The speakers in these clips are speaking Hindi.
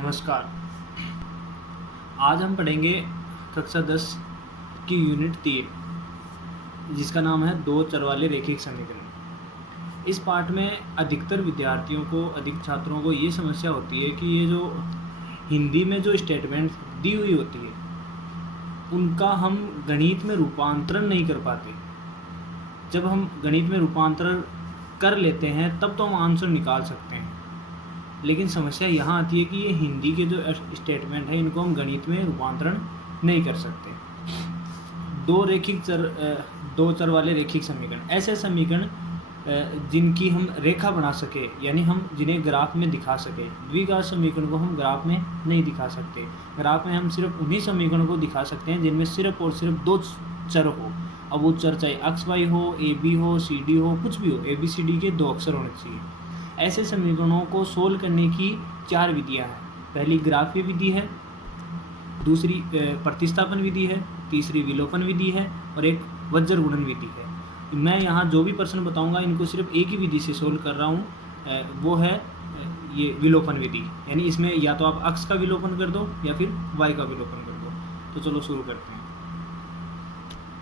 नमस्कार। आज हम पढ़ेंगे कक्षा 10 की यूनिट 3 जिसका नाम है दो चर वाले रैखिक समीकरण। इस पाठ में अधिकतर विद्यार्थियों को छात्रों को ये समस्या होती है कि ये जो हिंदी में जो स्टेटमेंट दी हुई होती है उनका हम गणित में रूपांतरण नहीं कर पाते। जब हम गणित में रूपांतरण कर लेते हैं तब तो हम आंसर निकाल सकते हैं, लेकिन समस्या यहाँ आती है कि ये हिंदी के जो स्टेटमेंट है इनको हम गणित में रूपांतरण नहीं कर सकते। दो चर वाले रैखिक समीकरण, ऐसे समीकरण जिनकी हम रेखा बना सके, यानी हम जिन्हें ग्राफ में दिखा सके। द्विघात समीकरण को हम ग्राफ में नहीं दिखा सकते। ग्राफ में हम सिर्फ उन्हीं समीकरणों को दिखा सकते हैं जिनमें सिर्फ और सिर्फ दो चर हो। अब वो चर चाहे एक्स वाई हो, ए बी हो, सी डी हो, कुछ भी हो, ए बी सी डी के दो अक्षर होने चाहिए। ऐसे समीकरणों को सोल्व करने की 4 विधियां हैं। पहली ग्राफीय विधि है, दूसरी प्रतिस्थापन विधि है, तीसरी विलोपन विधि है और एक वज्र गुणन विधि है। मैं यहाँ जो भी प्रश्न बताऊंगा इनको सिर्फ एक ही विधि से सोल्व कर रहा हूँ, वो है ये विलोपन विधि। यानी इसमें या तो आप अक्ष का विलोपन कर दो या फिर वाई का विलोपन कर दो। तो चलो शुरू करते हैं।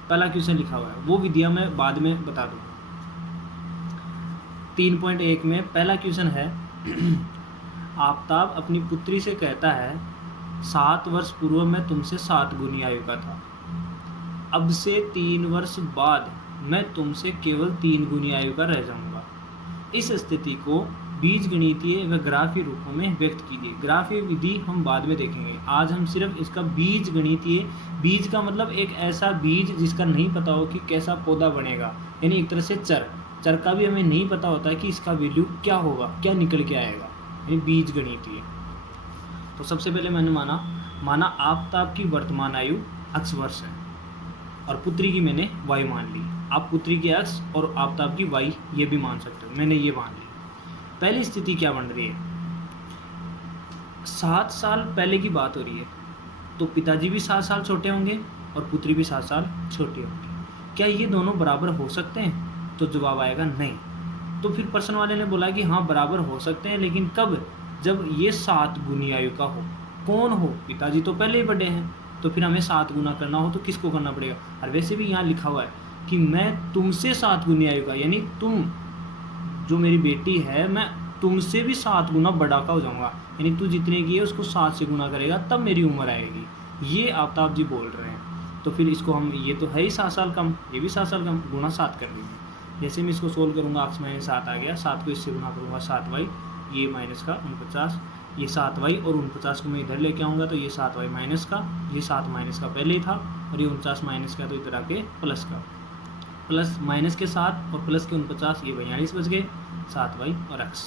पहला क्वेश्चन लिखा हुआ है, वो विधियाँ मैं बाद में बता दूँगा। 3.1 में पहला क्वेश्चन है आफताब अपनी पुत्री से कहता है 7 वर्ष पूर्व मैं तुमसे 7 गुनी आयु का था। अब से 3 वर्ष बाद मैं तुमसे केवल 3 गुनी आयु का रह जाऊंगा। इस स्थिति को बीजगणितीय व ग्राफीय रूपों में व्यक्त कीजिए। ग्राफीय विधि हम बाद में देखेंगे, आज हम सिर्फ इसका बीजगणितीय, बीज का मतलब एक ऐसा बीज जिसका नहीं पता हो कि कैसा पौधा बनेगा, यानी एक तरह से चर का भी हमें नहीं पता होता है कि इसका वैल्यू क्या होगा, क्या निकल के आएगा, यानी बीजगणितीय। तो सबसे पहले मैंने माना आफताब की वर्तमान आयु x वर्ष है और पुत्री की मैंने y मान ली। आप पुत्री की x और आफताब की y ये भी मान सकते हो, मैंने ये मान ली। पहली स्थिति क्या बन रही है, 7 साल पहले की बात हो रही है, तो पिताजी भी 7 साल छोटे होंगे और पुत्री भी 7 साल छोटी होंगी। क्या ये दोनों बराबर हो सकते हैं? तो जवाब आएगा नहीं। तो फिर प्रश्न वाले ने बोला कि हाँ बराबर हो सकते हैं, लेकिन कब? जब ये 7 गुनी आयु का हो। कौन हो? पिताजी तो पहले ही बड़े हैं, तो फिर हमें 7 गुना करना हो तो किसको करना पड़ेगा? और वैसे भी यहाँ लिखा हुआ है कि मैं तुमसे 7 गुनी आयु का, यानी तुम जो मेरी बेटी है मैं तुमसे भी 7 गुना बड़ा का हो जाऊँगा, यानी तू जितने की है उसको 7 से गुना करेगा तब मेरी उम्र आएगी। ये आफताब जी बोल रहे हैं। तो फिर इसको हम, ये तो है ही 7 साल कम, ये भी 7 साल कम, गुना 7 कर देंगे। जैसे मैं इसको सोल्व करूँगा, x माइनस 7 आ गया, 7 को इससे गुना करूँगा 7y, ये माइनस का 49, ये 7y और 49 को मैं इधर लेके आऊँगा तो ये 7y माइनस का, ये 7 माइनस का पहले ही था और ये 49 माइनस का, तो इधर आके प्लस का, प्लस माइनस के 7 और प्लस के 49, ये 42 बच गए, 7y और x।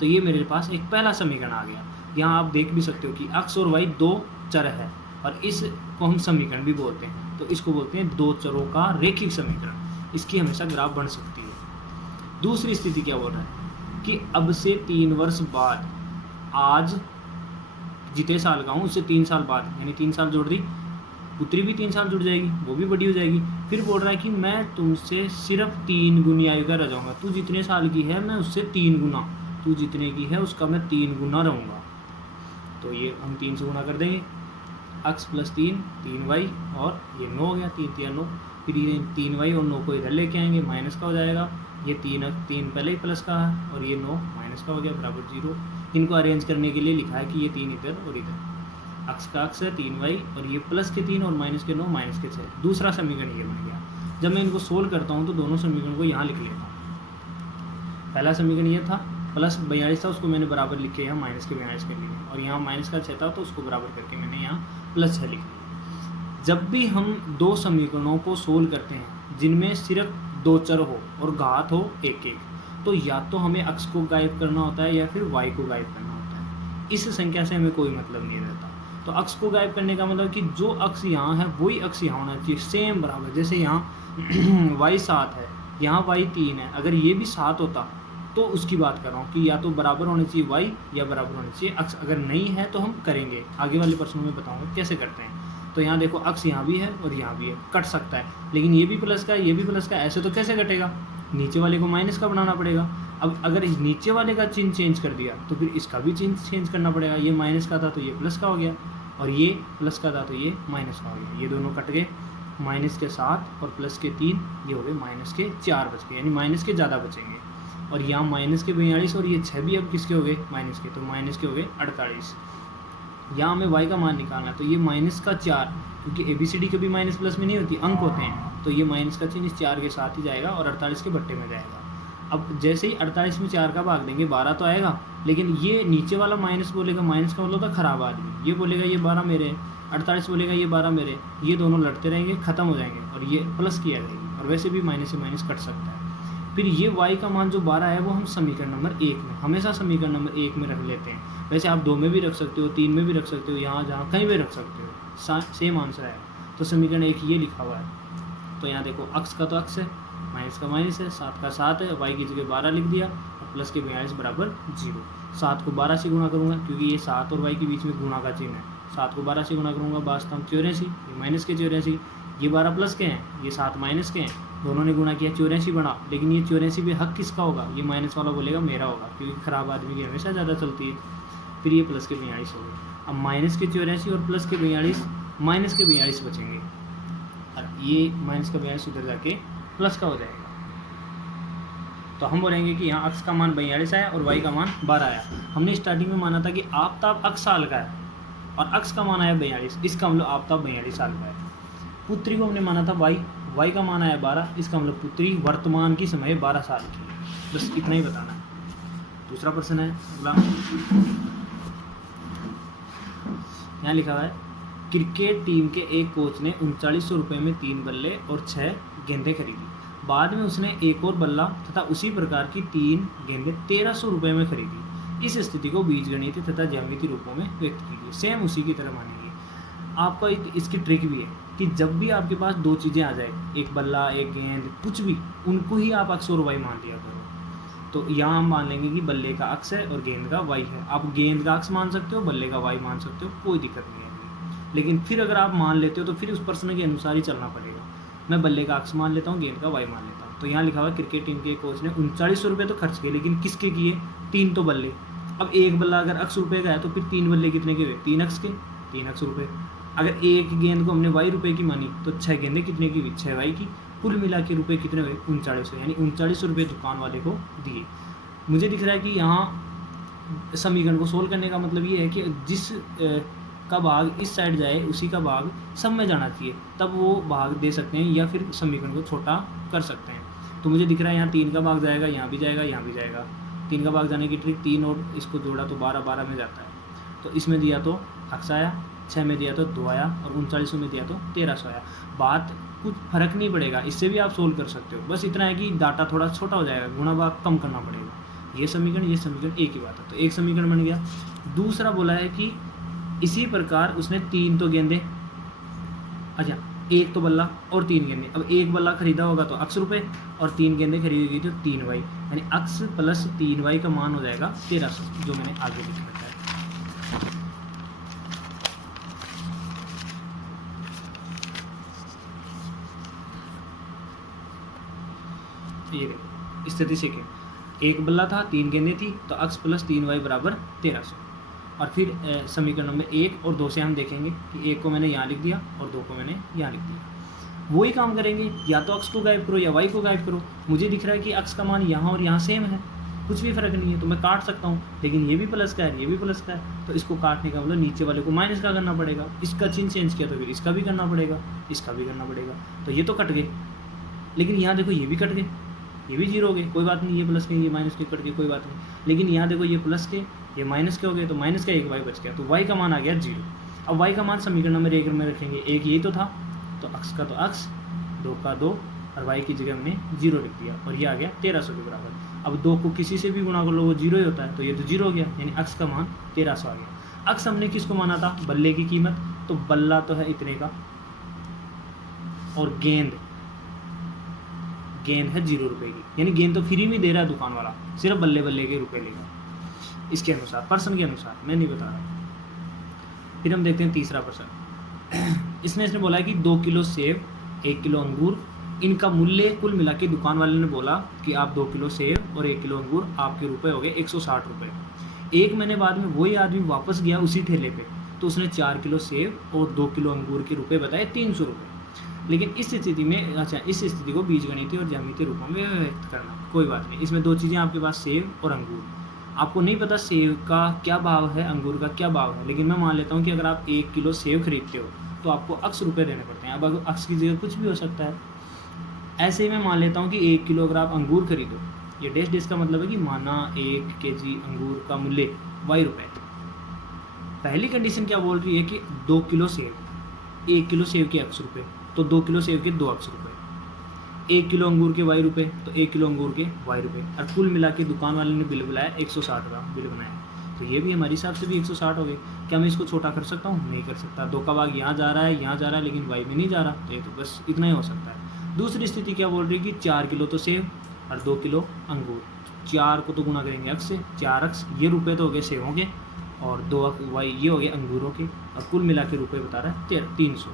तो ये मेरे पास एक पहला समीकरण आ गया। यहाँ आप देख भी सकते हो कि x और y दो चर है और इसको हम समीकरण भी बोलते हैं, तो इसको बोलते हैं दो चरों का रैखिक समीकरण। इसकी हमेशा ग्राफ बन सकती है। दूसरी स्थिति क्या बोल रहा है कि अब से 3 वर्ष बाद, आज जितने साल का हूँ उससे 3 साल बाद, यानी 3 साल जोड़ दी, पुत्री भी 3 साल जुड़ जाएगी, वो भी बड़ी हो जाएगी। फिर बोल रहा है कि मैं तुमसे सिर्फ 3 गुनी आयु का रह जाऊँगा। तू जितने साल की है मैं उससे 3 गुना, तू जितने की है उसका मैं 3 गुना रहूँगा। तो ये हम 3 से गुना कर देंगे, x प्लस 3y और ये 9 हो गया, 3 3 9, फिर ये 3y और 9 को इधर लेके आएंगे, माइनस का हो जाएगा, ये 3 पहले ही प्लस का है और ये 9 माइनस का हो गया, बराबर 0। इनको अरेंज करने के लिए लिखा है कि ये 3 इधर और इधर, x का x है 3y और ये प्लस के 3 और माइनस के 9 माइनस के 6। दूसरा समीकरण ये बन गया। जब मैं इनको सोल्व करता हूँ तो दोनों समीकरण को यहाँ लिख लेता हूँ। पहला समीकरण ये था, प्लस 42 था, उसको मैंने बराबर लिख के यहाँ माइनस के 42 कर लिया, और यहाँ माइनस का 6 था तो उसको बराबर करके मैंने यहाँ प्लस 6 लिख लिया। जब भी हम दो समीकरणों को सोल्व करते हैं जिनमें सिर्फ दो चर हो और घात हो एक एक, तो या तो हमें x को गायब करना होता है या फिर y को गायब करना होता है। इस संख्या से हमें कोई मतलब नहीं रहता। तो x को गायब करने का मतलब कि जो x यहाँ है वही x यहाँ होना चाहिए, सेम बराबर। जैसे यहाँ y 7 है, यहाँ y 3 है, अगर ये भी 7 होता तो उसकी बात कर रहा हूँ कि या तो बराबर होने चाहिए y या बराबर होने चाहिए x। अगर नहीं है तो हम करेंगे, आगे वाले प्रश्नों में बताऊँगा कैसे करते हैं। तो यहाँ देखो x यहाँ भी है और यहाँ भी है, कट सकता है, लेकिन ये भी प्लस का है, ये भी प्लस का है, ऐसे तो कैसे कटेगा? नीचे वाले को माइनस का बनाना पड़ेगा। अब अगर इस नीचे वाले का चिन्ह चेंज कर दिया तो फिर इसका भी चिन्ह चेंज करना पड़ेगा। ये माइनस का था तो ये प्लस का हो गया, और ये प्लस का था तो ये माइनस का हो गया। ये दोनों कट गए, माइनस के 7 और प्लस के 3, ये हो गए माइनस के 4 बच गए, यानी माइनस के ज़्यादा बचेंगे। और यहाँ माइनस के 42 और ये 6 भी अब किसके हो गए, माइनस के, तो माइनस के हो गए 48। यहाँ हमें y का मान निकालना है, तो ये माइनस का 4, क्योंकि ABCD कभी माइनस प्लस में नहीं होती, अंक होते हैं, तो ये माइनस का चिन्ह इस 4 के साथ ही जाएगा और 48 के बट्टे में जाएगा। अब जैसे ही 48 में 4 का भाग देंगे 12 तो आएगा, लेकिन ये नीचे वाला माइनस बोलेगा, माइनस का मतलब था खराब आदमी, ये बोलेगा ये 12 मेरे, 48 बोलेगा ये 12 मेरे, ये दोनों लड़ते रहेंगे, ख़त्म हो जाएंगे और ये प्लस किया जाएगी, और वैसे भी माइनस से माइनस कट सकता है। फिर ये y का मान जो 12 है वो हम समीकरण नंबर 1 में, हमेशा समीकरण नंबर 1 में रख लेते हैं। वैसे आप 2 में भी रख सकते हो, 3 में भी रख सकते हो, यहाँ जहाँ कहीं भी रख सकते हो, सेम आंसर है। तो समीकरण 1 ये लिखा हुआ है। तो यहाँ देखो अक्स का तो अक्स है, माइनस का माइनस है, 7 का 7 है, y की जगह 12 लिख दिया, और प्लस के 42 बराबर 0। 7 को 12 से गुणा करूँगा, क्योंकि ये 7 और y के बीच में गुणा का चिन्ह है। 7 को 12 से गुणा करूँगा, वास्तव में 84, ये माइनस के 84, ये 12 प्लस के हैं, ये 7 माइनस के हैं, दोनों ने गुणा किया 84 बना। लेकिन ये 84 भी हक किसका होगा, ये माइनस वाला बोलेगा मेरा होगा, क्योंकि ख़राब आदमी की हमेशा ज़्यादा चलती है। फिर ये प्लस के 42 हो गए। अब माइनस के 84 और प्लस के 42, माइनस के 42 बचेंगे, और ये माइनस का 42 उधर जाके प्लस का हो जाएगा। तो हम बोलेंगे कि यहाँ अक्स का मान 42 आया और वाई का मान 12 आया। हमने स्टार्टिंग में माना था कि आफ्ताब अक्स साल का है और अक्स का मान आया 42, इसका मतलब आफ्ताब 42 साल का है। पुत्री को हमने माना था वाई का मान आया 12, इसका मतलब पुत्री वर्तमान की समय 12 साल की है। बस इतना ही बताना है। दूसरा प्रश्न है अगला, यहाँ लिखा हुआ है क्रिकेट टीम के एक कोच ने 3900 रुपये में 3 बल्ले और 6 गेंदें खरीदी। बाद में उसने एक और बल्ला तथा उसी प्रकार की 3 गेंदें 1300 रुपये में खरीदी। इस स्थिति को बीजगणित तथा ज्यामितीय रूपों में व्यक्त कीजिए। सेम उसी की तरह मानेंगे। आपका एक इसकी ट्रिक भी है कि जब भी आपके पास 2 चीज़ें आ जाए, एक बल्ला एक गेंद कुछ भी, उनको ही आप अक्स और वाई मान लिया करो। तो यहाँ हम मान लेंगे कि बल्ले का अक्स है और गेंद का वाई है। आप गेंद का अक्स मान सकते हो, बल्ले का वाई मान सकते हो, कोई दिक्कत नहीं है। लेकिन फिर अगर आप मान लेते हो तो फिर उस प्रश्न के अनुसार ही चलना पड़ेगा। मैं बल्ले का अक्स मान लेता हूँ, गेंद का वाई मान लेता हूँ। तो यहाँ लिखा हुआ क्रिकेट टीम के कोच ने 3900 रुपये तो खर्च किए, लेकिन किसके किए, 3 तो बल्ले। अब एक बल्ला अगर अक्स रुपये का है तो फिर 3 बल्ले कितने के हुए, 3 अक्स के, 3 अक्स रुपये। अगर एक गेंद को हमने वाई रुपये की मानी तो 6 गेंदें कितने की हुई, 6 वाई की। कुल मिला के रुपये कितने हुए, 3900, यानी 3900 रुपये दुकान वाले को दिए। मुझे दिख रहा है कि यहाँ समीकरण को सोल्व करने का मतलब ये है कि जिस का भाग इस साइड जाए उसी का भाग सब में जाना चाहिए, तब वो भाग दे सकते हैं या फिर समीकरण को छोटा कर सकते हैं। तो मुझे दिख रहा है यहाँ 3 का भाग जाएगा, यहाँ भी जाएगा, यहाँ भी जाएगा। 3 का भाग जाने की ट्रिक, 3 और इसको जोड़ा तो 12 में जाता है। तो इसमें दिया तो अक्स आया, 6 में दिया तो 2 आया, और 3900 में दिया तो 1300 आया। बात कुछ फर्क नहीं पड़ेगा, इससे भी आप सोल्व कर सकते हो। बस इतना है कि डाटा थोड़ा छोटा हो जाएगा, गुणा भाग कम करना पड़ेगा। ये समीकरण एक ही बात है। तो एक समीकरण बन गया। दूसरा बोला है कि इसी प्रकार उसने 3 तो गेंदें, अच्छा एक तो बल्ला और 3 गेंदें। अब एक बल्ला खरीदा होगा तो अक्स रुपये, और 3 गेंदें खरीदी गई तो 3 वाई, यानी अक्स प्लस 3 वाई का मान हो जाएगा 1300, जो मैंने आगे लिख रखा है। ये देखो स्थिति से क्या, एक बल्ला था, 3 गेंदें थी, तो अक्स प्लस 3 वाई बराबर 1300। और फिर समीकरण नंबर 1 और 2 से हम देखेंगे कि 1 को मैंने यहाँ लिख दिया और 2 को मैंने यहाँ लिख दिया। वही काम करेंगे, या तो अक्स को गायब करो या वाई को गायब करो। मुझे दिख रहा है कि अक्स का मान यहाँ और यहाँ सेम है, कुछ भी फर्क नहीं है, तो मैं काट सकता हूँ। लेकिन ये भी प्लस का है, ये भी प्लस का है, तो इसको काटने का मतलब नीचे वाले को माइनस का करना पड़ेगा। इसका चिन्ह चेंज किया तो फिर इसका भी करना पड़ेगा, इसका भी करना पड़ेगा। तो ये तो कट गए, लेकिन यहाँ देखो ये भी कट गए, ये भी 0 हो गए, कोई बात नहीं। ये प्लस के ये माइनस के कट गए, कोई बात नहीं। लेकिन यहाँ देखो ये प्लस के ये माइनस के हो गए, तो माइनस का 1 वाई बच गया, तो वाई का मान आ गया 0। अब वाई का मान समीकरण नंबर 1 में रखेंगे। 1 यही तो था, तो अक्स का तो अक्स, 2 का 2, और वाई की जगह हमने 0 लिख दिया, और ये आ गया 1300 के बराबर। अब 2 को किसी से भी गुणा कर लो वो 0 ही होता है, तो ये तो 0 हो गया, यानी अक्स का मान 1300 आ गया। अक्स हमने किसको माना था, बल्ले की कीमत, तो बल्ला तो है इतने का, और गेंद है 0 रुपये की, यानी गेंद तो फ्री में दे रहा है दुकान वाला, सिर्फ बल्ले के रुपए लेगा। इसके अनुसार, पर्सन के अनुसार, मैं नहीं बता रहा। फिर हम देखते हैं तीसरा प्रश्न। इसमें इसने बोला है कि 2 किलो सेब, 1 किलो अंगूर, इनका मूल्य कुल मिला के दुकान वाले ने बोला कि आप 2 किलो सेब और 1 किलो अंगूर, आपके रुपए हो गए 160 रुपये। 1 महीने बाद में वही आदमी वापस गया उसी ठेले पे, तो उसने 4 किलो सेब और 2 किलो अंगूर के रुपए बताए 300 रुपये। लेकिन इस स्थिति में, अच्छा, इस स्थिति को बीजगणितीय और ज्यामितीय रूपों में व्यक्त करना, कोई बात नहीं। इसमें दो चीज़ें आपके पास, सेब और अंगूर। आपको नहीं पता सेब का क्या भाव है, अंगूर का क्या भाव है, लेकिन मैं मान लेता हूँ कि अगर आप 1 किलो सेब खरीदते हो तो आपको x रुपये देने पड़ते हैं। अब अगर x की जगह कुछ भी हो सकता है। ऐसे ही मैं मान लेता हूँ कि 1 किलो अगर आप अंगूर खरीदो, ये डैश डैश का मतलब है कि माना 1 केजी अंगूर का मूल्य y रुपये। पहली कंडीशन क्या बोल रही है कि 2 किलो सेब, 1 किलो सेब के x रुपये, तो 2 किलो सेब के 2x रुपये। 1 किलो अंगूर के y रुपये, तो 1 किलो अंगूर के y रुपये। और कुल मिला के दुकान वाले ने बिल बुलाया 160 का बिल बनाया, तो ये भी हमारे हिसाब से भी 160 हो गए। क्या मैं इसको छोटा कर सकता हूँ? नहीं कर सकता। 2 का भाग यहाँ जा रहा है, यहाँ जा रहा है, लेकिन y में नहीं जा रहा, तो ये तो बस इतना ही हो सकता है। दूसरी स्थिति क्या बोल रही है कि 4 किलो तो सेब और 2 किलो अंगूर। 4 को तो गुना करेंगे x से, 4x, ये रुपये तो हो गए सेबों के, और 2y ये हो गए अंगूरों के, और कुल मिला के रुपये बता रहा है 300।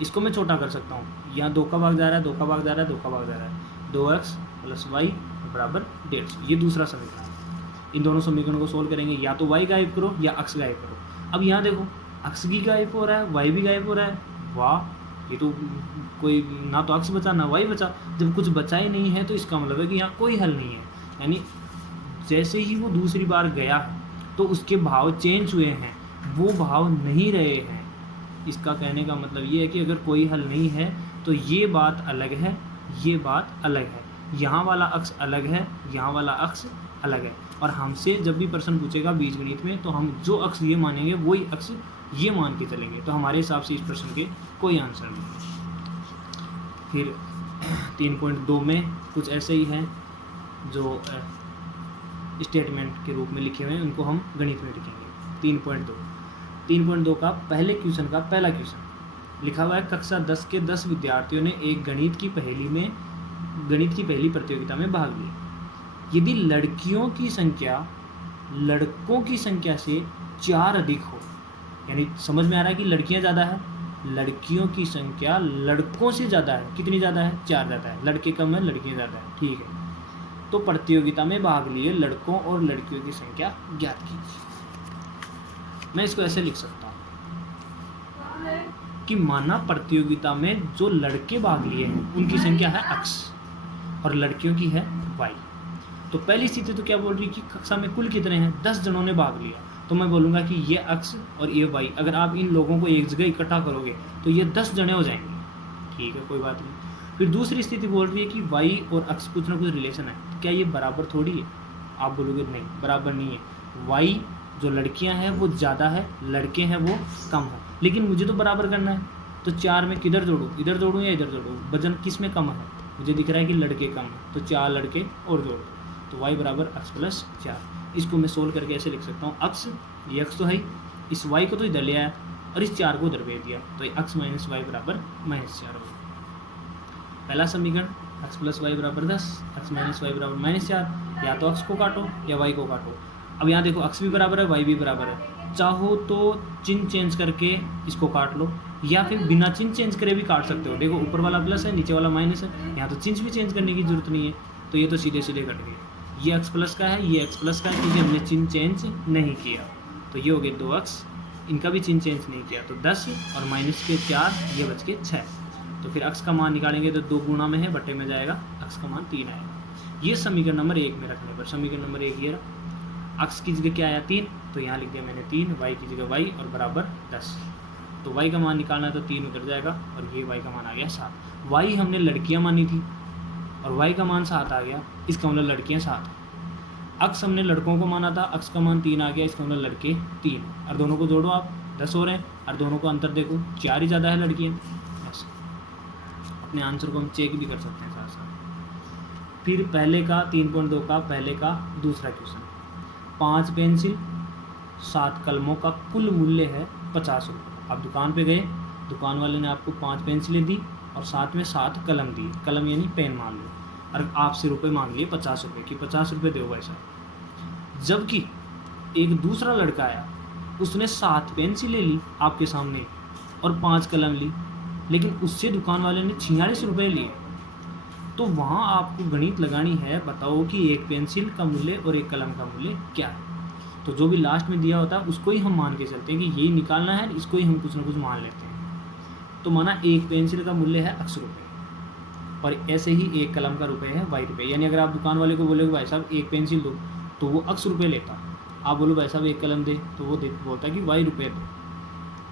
इसको मैं छोटा कर सकता हूँ, यहाँ 2 का भाग जा रहा है, 2 का भाग जा रहा है, 2 का भाग जा रहा है, 2x प्लस y बराबर 150। ये दूसरा समीकरण है। इन दोनों समीकरणों को सोल्व करेंगे, या तो y गायब करो या x गायब करो। अब यहाँ देखो, x भी गायब हो रहा है, y भी गायब हो रहा है। वाह, ये तो कोई ना तो x बचा ना y बचा। जब कुछ बचा ही नहीं है तो इसका मतलब है कि यहाँ कोई हल नहीं है। यानी जैसे ही वो दूसरी बार गया तो उसके भाव चेंज हुए हैं, वो भाव नहीं रहे हैं। इसका कहने का मतलब ये है कि अगर कोई हल नहीं है तो ये बात अलग है, ये बात अलग है। यहाँ वाला अक्ष अलग है, यहाँ वाला अक्ष अलग है। और हमसे जब भी प्रश्न पूछेगा बीजगणित में, तो हम जो अक्ष ये मानेंगे वही अक्ष ये मान के चलेंगे। तो हमारे हिसाब से इस प्रश्न के कोई आंसर नहीं है। फिर 3.2 में कुछ ऐसे ही हैं जो स्टेटमेंट के रूप में लिखे हुए हैं, उनको हम गणित में लिखेंगे। 3.2 का पहले क्वेश्चन का पहला क्वेश्चन लिखा हुआ है, कक्षा 10 के 10 विद्यार्थियों ने एक गणित की पहली प्रतियोगिता में भाग लिया। यदि लड़कियों की संख्या लड़कों की संख्या से 4 अधिक हो, यानी समझ में आ रहा है कि लड़कियां ज़्यादा है, लड़कियों की संख्या लड़कों से ज़्यादा है। कितनी ज़्यादा है? 4 ज़्यादा है। लड़के कम है, लड़कियां ज़्यादा है, ठीक है। तो प्रतियोगिता में भाग लिए लड़कों और लड़कियों की संख्या ज्ञात कीजिए। मैं इसको ऐसे लिख सकता हूँ कि माना प्रतियोगिता में जो लड़के भाग लिए हैं उनकी संख्या है x और लड़कियों की है y। तो पहली स्थिति तो क्या बोल रही है कि कक्षा में कुल कितने हैं? 10 जनों ने भाग लिया, तो मैं बोलूँगा कि ये x और ये y, अगर आप इन लोगों को एक जगह इकट्ठा करोगे तो ये 10 जने हो जाएंगे, ठीक है, कोई बात नहीं। फिर दूसरी स्थिति बोल रही है कि y और x कुछ ना कुछ रिलेशन है, तो क्या ये बराबर थोड़ी है? आप बोलोगे नहीं, बराबर नहीं है। y जो लड़कियां हैं वो ज़्यादा है, लड़के हैं वो कम है, लेकिन मुझे तो बराबर करना है। तो 4 में किधर जोड़ूँ? इधर जोड़ूँ या इधर जोड़ूँ? वजन किस में कम है? मुझे दिख रहा है कि लड़के कम है, तो 4 लड़के और जोड़ो, तो y बराबर x प्लस 4। इसको मैं सोल्व करके ऐसे लिख सकता हूँ, x, ये x तो है, इस y को तो इधर ले आया और इस 4 को उधर भेज दिया, तो x माइनस वाई बराबर -4 होगा। पहला समीकरण x प्लस वाई बराबर 10, x माइनस वाई बराबर -4। या तो x को काटो या y को काटो। अब यहाँ देखो x भी बराबर है, y भी बराबर है। चाहो तो चिन्ह चेंज करके इसको काट लो, या फिर बिना चिन्ह चेंज करे भी काट सकते हो। देखो ऊपर वाला प्लस है, नीचे वाला माइनस है, यहाँ तो चिन्ह भी चेंज करने की जरूरत नहीं है, तो ये तो सीधे सीधे कट गए। ये x प्लस का है, ये x प्लस का है, क्योंकि हमने चिन्ह चेंज नहीं किया। तो ये हो गए 2x, इनका भी चिन्ह चेंज नहीं किया, तो 10 और माइनस के 4, ये बच के 6। तो फिर x का मान निकालेंगे तो 2 गुणा में है, बटे में जाएगा, x का मान 3 आएगा। ये समीकरण नंबर 1 में रखने पर समीकरण नंबर 1 ये रहा। x की जगह क्या आया? 3, तो यहाँ लिख दिया मैंने 3, y की जगह y और बराबर 10। तो y का मान निकालना है तो 3 उधर जाएगा और ये y का मान आ गया 7। y हमने लड़कियाँ मानी थी और y का मान 7 आ गया, इसका मतलब लड़कियाँ 7। x हमने लड़कों को माना था, x का मान 3 आ गया, इसका मतलब लड़के 3। और दोनों को जोड़ो आप, 10 हो रहे हैं, और दोनों को अंतर देखो, 4 ही ज़्यादा है लड़कियाँ। बस अपने आंसर को हम चेक भी कर सकते हैं साथ साथ। फिर पहले का 3.2 का पहले का दूसरा क्वेश्चन, 5 पेंसिल 7 कलमों का कुल मूल्य है 50 रुपये। आप दुकान पे गए, दुकान वाले ने आपको 5 पेंसिलें दी और साथ में 7 कलम दी, कलम यानी पेन मान लो, और आपसे रुपये मांग लिए 50 रुपये कि 50 रुपये दो भाई साहब। जबकि एक दूसरा लड़का आया, उसने 7 पेंसिलें ली आपके सामने और 5 कलम ली, लेकिन उससे दुकान वाले ने 46 रुपये लिए। तो वहाँ आपको गणित लगानी है, बताओ कि एक पेंसिल का मूल्य और एक कलम का मूल्य क्या है। तो जो भी लास्ट में दिया होता है उसको ही हम मान के चलते हैं कि यही निकालना है, इसको ही हम कुछ ना कुछ मान लेते हैं। तो माना एक पेंसिल का मूल्य है x रुपये, और ऐसे ही एक कलम का रुपये है y रुपये। यानी अगर आप दुकान वाले को बोलोगे भाई साहब एक पेंसिल दो, तो वो x रुपये लेता। आप बोलो भाई साहब एक कलम दे, तो वो बोलता है कि y रुपये दो।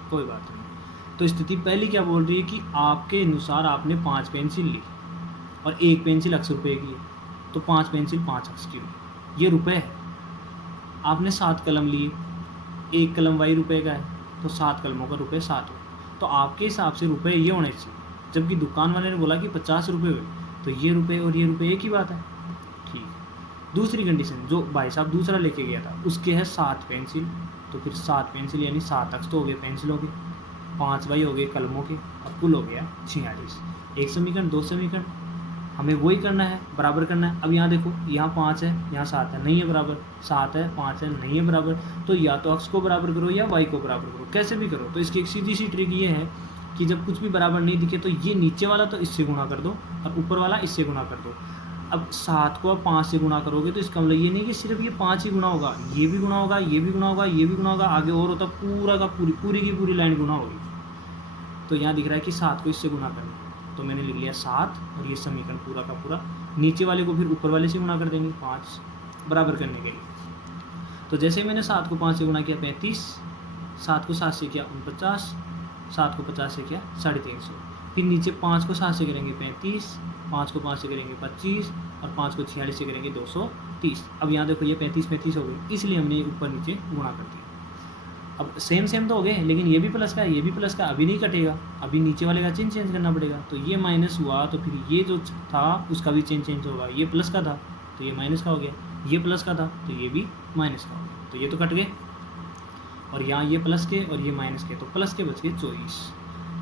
कोई बात नहीं। तो स्थिति पहली क्या बोल रही है कि आपके अनुसार आपने 5 पेंसिल ली और एक पेंसिल x रुपये की है, तो 5 पेंसिल 5x की हुई, ये रुपये है। आपने 7 कलम लिए, एक कलम y रुपये का है, तो 7 कलमों का रुपये 7 हो। तो आपके हिसाब से रुपये ये होने चाहिए, जबकि दुकान वाले ने बोला कि 50 रुपये हुए, तो ये रुपये और ये रुपये एक ही बात है। ठीक है। दूसरी कंडीशन, जो भाई साहब दूसरा लेके गया था उसके है 7 पेंसिल, तो फिर 7 पेंसिल यानी 7x तो हो गए पेंसिलों के, 5 y हो गए कलमों के, और कुल हो गया 46। एक समीकरण, दो समीकरण, हमें वही करना है, बराबर करना है। अब यहाँ देखो, यहाँ 5 है, यहाँ 7 है, नहीं है बराबर, 7 है 5 है, नहीं है बराबर, तो या तो x को बराबर करो या y को बराबर करो, कैसे भी करो। तो इसकी एक सीधी सी ट्रिक ये है कि जब कुछ भी बराबर नहीं दिखे तो ये नीचे वाला तो इससे गुणा कर दो और ऊपर वाला इससे गुणा कर दो। अब 7 को आप 5 से गुणा करोगे तो इसका मतलब ये नहीं कि सिर्फ ये 5 ही गुणा होगा, ये भी गुणा होगा, ये भी गुणा होगा, ये भी गुणा होगा, आगे और होता पूरा का पूरी की पूरी लाइन गुणा होगी। तो यहाँ दिख रहा है कि 7 को इससे गुणा करना, तो मैंने लिख लिया 7, और ये समीकरण पूरा का पूरा। नीचे वाले को फिर ऊपर वाले से गुणा कर देंगे 5 बराबर करने के लिए। तो जैसे मैंने 7 को 5 से गुणा किया 35, 7 को 7 से किया 49, 7 को 50 से किया 350। फिर नीचे 5 को 7 से करेंगे 35, 5 को 5 से करेंगे 25, और 5 को 46 से करेंगे 230। अब यहाँ देखो ये 35 हो गई, इसलिए हमने ऊपर नीचे गुणा कर दिया। अब सेम तो हो गए, लेकिन ये भी प्लस का है, ये भी प्लस का, अभी नहीं कटेगा, अभी नीचे वाले का चिन्ह चेंज करना पड़ेगा। तो ये माइनस हुआ, तो फिर ये जो था उसका भी चिन्ह चेंज होगा। ये प्लस का था तो ये माइनस का हो गया, ये प्लस का था तो ये भी माइनस का हो गया। तो ये तो कट गए, और यहाँ ये प्लस के और ये माइनस के, तो प्लस के बच गए 24।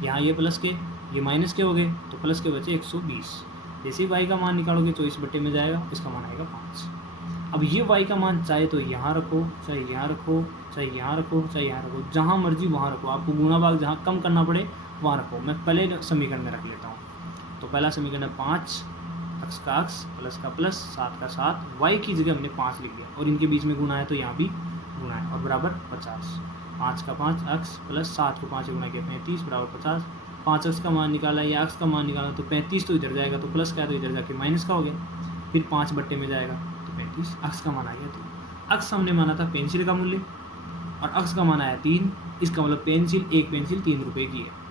यहाँ ये प्लस के, ये माइनस के हो गए, तो प्लस के बचे 120। जैसे ही y का मान निकालोगे 24 बटे में जाएगा, इसका मान आएगा 5। अब ये y का मान चाहे तो यहाँ रखो, चाहे यहाँ रखो, चाहे यहाँ रखो, चाहे यहाँ रखो, जहाँ मर्जी वहाँ रखो, आपको गुणा भाग जहाँ कम करना पड़े वहाँ रखो। मैं पहले समीकरण में रख लेता हूँ। तो पहला समीकरण है 5 x का x प्लस का प्लस 7 का 7, y की जगह हमने 5 लिख दिया, और इनके बीच में गुणा है तो यहाँ भी गुणा है, और बराबर 50। 5 का 5 x प्लस 7 को 5 से गुणा किया 35 बराबर 50। 5x का मान निकाला या x का मान निकाला, तो 35 तो इधर जाएगा, तो प्लस का है तो इधर जाके माइनस का हो गया। फिर 5 बट्टे में जाएगा तो 35, x का मान आ गया 3। x हमने माना था पेंसिल का मूल्य, और x का मान आया 3, इसका मतलब पेंसिल, एक पेंसिल 3 रुपये की है।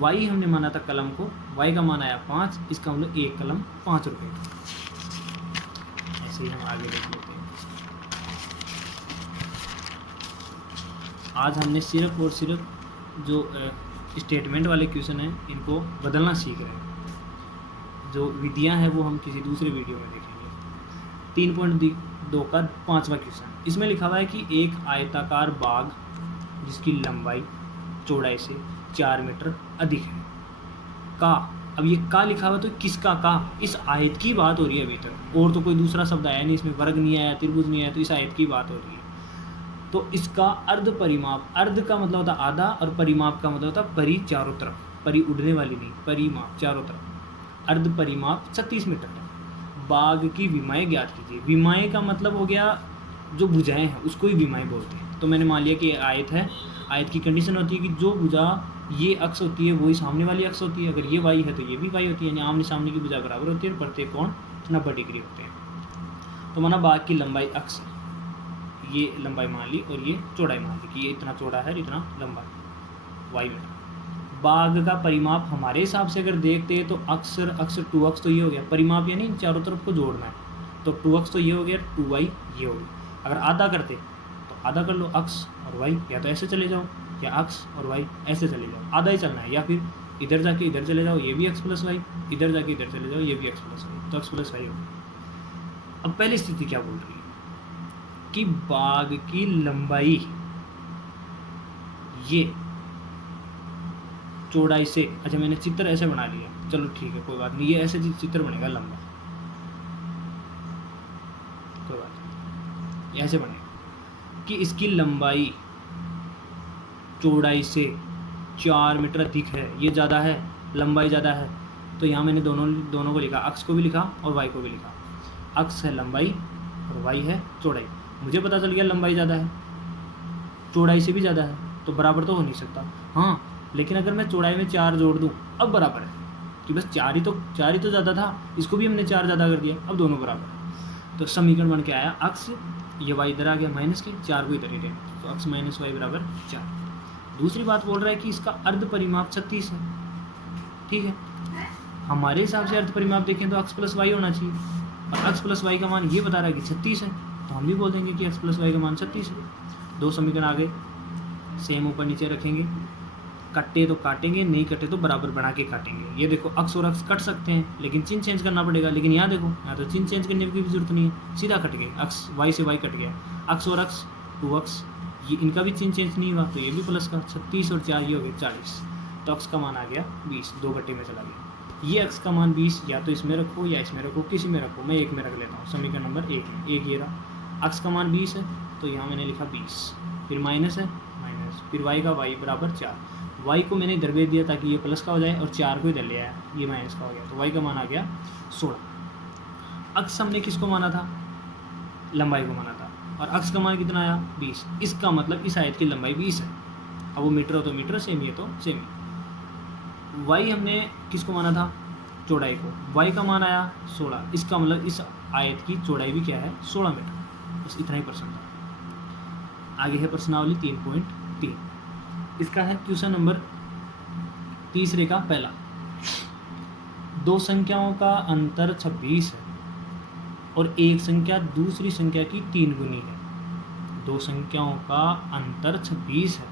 y हमने माना था कलम को, y का मान आया 5, इसका मतलब एक कलम 5 रुपये का। ऐसे ही हम आगे देख लेते हैं। आज हमने सिर्फ और सिर्फ जो स्टेटमेंट वाले क्वेश्चन हैं इनको बदलना सीख रहे हैं। जो विधियां हैं वो हम किसी दूसरे वीडियो में देखेंगे। 3.2 का 5वां क्वेश्चन, इसमें लिखा हुआ है कि एक आयताकार बाग जिसकी लंबाई चौड़ाई से 4 मीटर अधिक है का। अब ये का लिखा हुआ तो किसका का, इस आयत की बात हो रही है अभी तक, और तो कोई दूसरा शब्द आया नहीं, इसमें वर्ग नहीं आया, त्रिभुज नहीं आया, तो इस आयत की बात हो रही है। तो इसका अर्ध परिमाप, अर्ध का मतलब होता आधा, और परिमाप का मतलब होता परि चारों तरफ, परि उड़ने वाली नहीं, परिमाप चारों तरफ। अर्ध परिमाप 36 मीटर है। बाग की विमाएँ ज्ञात कीजिए। विमाएँ का मतलब हो गया जो भुजाएं हैं उसको ही विमाएँ बोलते हैं। तो मैंने मान लिया कि आयत है, आयत की कंडीशन होती है कि जो भुजा ये अक्ष होती है वही सामने वाली अक्ष होती है, अगर ये वाई है तो ये भी वाई होती है, यानी आमने सामने की भुजा बराबर होती है और प्रत्येक कोण 90 डिग्री होते हैं। तो माना बाग की लंबाई अक्ष, ये लंबाई मान ली और ये चौड़ाई मान ली कि ये इतना चौड़ा है, इतना लंबा है, वाई मीटर। बाग का परिमाप हमारे हिसाब से अगर देखते हैं तो अक्सर 2x तो ये हो गया, परिमाप यानी चारों तरफ को जोड़ना है, तो 2x तो ये हो गया, 2y ये हो गया। अगर आधा करते तो आधा कर लो, अक्स और y, या तो ऐसे चले जाओ या अक्स और y ऐसे चले जाओ, आधा ही चलना है, या फिर इधर जाके इधर चले जाओ, ये भी x प्लस वाई, इधर जाके इधर चले जाओ, ये भी x प्लस वाई, तो x प्लस वाई हो गया। अब पहली स्थिति क्या बोल रही है कि बाग की लंबाई ये चौड़ाई से, अच्छा मैंने चित्र ऐसे बना लिया, चलो ठीक है कोई बात नहीं, ये ऐसे चित्र बनेगा लंबा, कोई बात नहीं, ऐसे बनेगा कि इसकी लंबाई चौड़ाई से 4 मीटर अधिक है, ये ज़्यादा है, लंबाई ज़्यादा है, तो यहाँ मैंने दोनों को लिखा, अक्स को भी लिखा और वाई को भी लिखा। अक्स है लंबाई और वाई है चौड़ाई। मुझे पता चल गया लंबाई ज़्यादा है, चौड़ाई से भी ज़्यादा है, तो बराबर तो हो नहीं सकता। हाँ, लेकिन अगर मैं चौड़ाई में 4 जोड़ दूँ अब बराबर है, कि बस 4 ही तो ज़्यादा था, इसको भी हमने 4 ज़्यादा कर दिया, अब दोनों बराबर है। तो समीकरण बन के आया अक्स, ये वाई इधर आ गया माइनस के, 4 को इधर ही रहे, तो अक्स माइनस वाई बराबर 4। दूसरी बात बोल रहा है कि इसका अर्ध परिमाप 36 है। ठीक है, हमारे हिसाब से अर्ध परिमाप देखें तो अक्स प्लस वाई होना चाहिए, और अक्स प्लस वाई का मान ये बता रहा है कि 36 है, तो हम भी बोल देंगे कि अक्स प्लस वाई का मान 36 है। 2 समीकरण आगे सेम ऊपर नीचे रखेंगे, कट्टे तो काटेंगे, नहीं कटे तो बराबर बना के काटेंगे। ये देखो अक्स और अक्स कट सकते हैं, लेकिन चिन्ह चेंज करना पड़ेगा। लेकिन यहाँ देखो, यहाँ तो चिन्ह चेंज करने की भी जरूरत नहीं है, सीधा कट गए, अक्स वाई से वाई कट गया, अक्स और अक्स 2 अक्स, ये इनका भी चिन्ह चेंज नहीं हुआ, तो ये भी प्लस का 36 और 4 ये हो गए 40। तो अक्स का मान आ गया 20, 2 गट्टे में चला गया। ये अक्स का मान 20 या तो इसमें रखो या इसमें रखो, किसी में रखो, मैं एक में रख लेता हूँ। समीकरण नंबर 1 में एक ये रहा, अक्स का मान 20 है, तो यहाँ मैंने लिखा 20, फिर माइनस है माइनस, फिर वाई का वाई बराबर 4। वाई को मैंने इधर भेज दिया ताकि ये प्लस का हो जाए, और 4 को इधर ले आया, ये माइनस का हो गया, तो वाई का मान आ गया 16। अक्स हमने किसको माना था? लंबाई को माना था, और अक्स का मान कितना आया? 20। इसका मतलब इस आयत की लंबाई 20 है। अब वो मीटर हो तो मीटर, सेमी है तो सेमी। वाई हमने किसको माना था? चौड़ाई को, वाई का मान आया 16, इसका मतलब इस आयत की चौड़ाई भी क्या है? 16 मीटर। बस इतना ही प्रश्न था। आगे है प्रश्नावली 3.3, इसका है क्वेश्चन नंबर तीसरे का पहला। 2 संख्याओं का अंतर 26 है और एक संख्या दूसरी संख्या की 3 गुनी है। 2 संख्याओं का अंतर 26 है,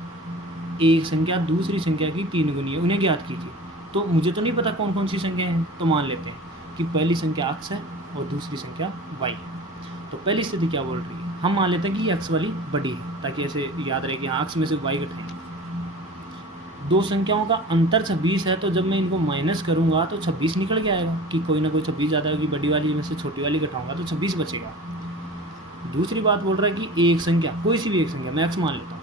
एक संख्या दूसरी संख्या की 3 गुनी है, उन्हें ज्ञात कीजिए। तो मुझे तो नहीं पता कौन कौन सी संख्याएं हैं, तो मान लेते हैं कि पहली संख्या अक्स है और दूसरी संख्या वाई है। तो पहली स्थिति क्या बोल रही है? हम मान लेते हैं कि ये अक्स वाली बड़ी है, ताकि ऐसे याद रहे कि हाँ अक्स में से वाई घटाएं। 2 संख्याओं का अंतर 26 है, तो जब मैं इनको माइनस करूंगा तो 26 निकल के आएगा, कि कोई ना कोई 26 ज़्यादा होगी, बड़ी वाली में से छोटी वाली घटाऊंगा तो 26 बचेगा। दूसरी बात बोल रहा है कि एक संख्या, कोई सी भी एक संख्या, मैं एक्स मान लेता हूँ,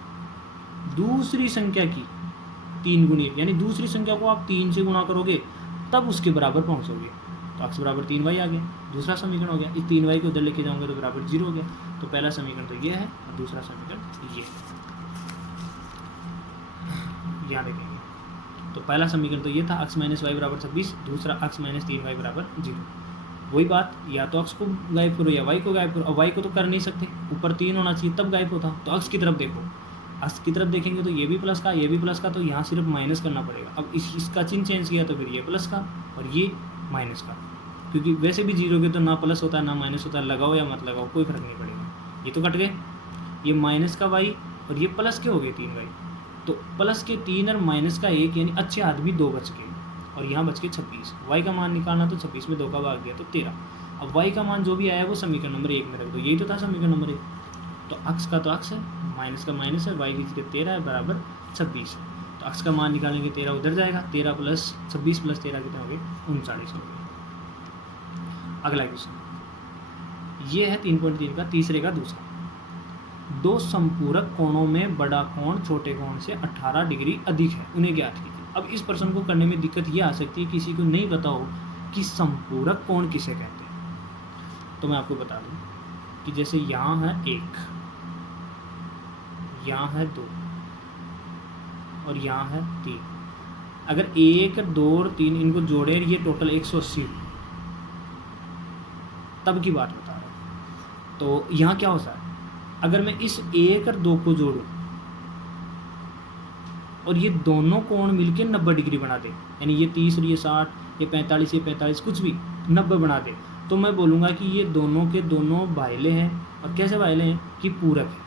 दूसरी संख्या की 3 गुनी, यानी दूसरी संख्या को आप 3 से गुणा करोगे तब उसके बराबर पहुँचोगे। तो अक्स बराबर 3y आ गया, दूसरा समीकरण हो गया। इस 3y को उधर लेके जाऊँगा तो बराबर 0 हो गया। तो पहला समीकरण तो ये है और दूसरा समीकरण ये है, यहाँ देखेंगे। तो पहला समीकरण तो ये था, अक्स माइनस वाई बराबर 26, दूसरा अक्स माइनस 3y बराबर 0। वही बात, या तो अक्स को गायब करो या वाई को गायब करो। अब वाई को तो कर नहीं सकते, ऊपर 3 होना चाहिए तब गायब होता। तो अक्स की तरफ देखो, अक्स की तरफ देखेंगे तो ये भी प्लस का, ये भी प्लस का, तो यहाँ सिर्फ माइनस करना पड़ेगा। अब इसका चिन्ह चेंज किया तो फिर ये प्लस का और ये माइनस का, क्योंकि वैसे भी 0 के तो ना प्लस होता है ना माइनस होता है, लगाओ या मत लगाओ कोई फर्क नहीं पड़ेगा। ये तो कट गए, ये माइनस का वाई और ये प्लस के हो गए 3y। तो प्लस के 3 और माइनस का 1, यानी अच्छे आदमी 2 बच गए, और यहाँ बच के 26। वाई का मान निकालना तो 26 में 2 का भाग दिया तो 13। अब वाई का मान जो भी आया वो समीकरण नंबर 1 में रख दो, यही तो था समीकरण नंबर 1। तो अक्स का तो अक्स है, माइनस का माइनस है, वाई की जगह 13 है बराबर 26 है। तो अक्स का मान निकालेंगे 13 उधर जाएगा, 13 प्लस 26 प्लस 13 कितने हो गए? 39 हो गए। अगला क्वेश्चन ये है 3.3 का तीसरे का दूसरा। 2 संपूरक कोणों में बड़ा कोण छोटे कोण से 18 डिग्री अधिक है, उन्हें ज्ञात कीजिए। अब इस प्रश्न को करने में दिक्कत ये आ सकती है, किसी को नहीं पता हो कि संपूरक कोण किसे कहते हैं। तो मैं आपको बता दूं कि जैसे यहाँ है 1, यहाँ है 2 और यहाँ है 3। अगर 1, 2 और 3 इनको जोड़े, ये टोटल 180, तब की बात बता रहा हूँ। तो यहाँ क्या होता है, अगर मैं इस 1 और 2 को जोड़ूं और ये दोनों कोण मिलके 90 डिग्री बना दे, यानी ये 30 और ये 60, ये 45, ये 45, कुछ भी 90 बना दे, तो मैं बोलूँगा कि ये दोनों के दोनों भाइले हैं। और कैसे भाइले हैं कि पूरक है,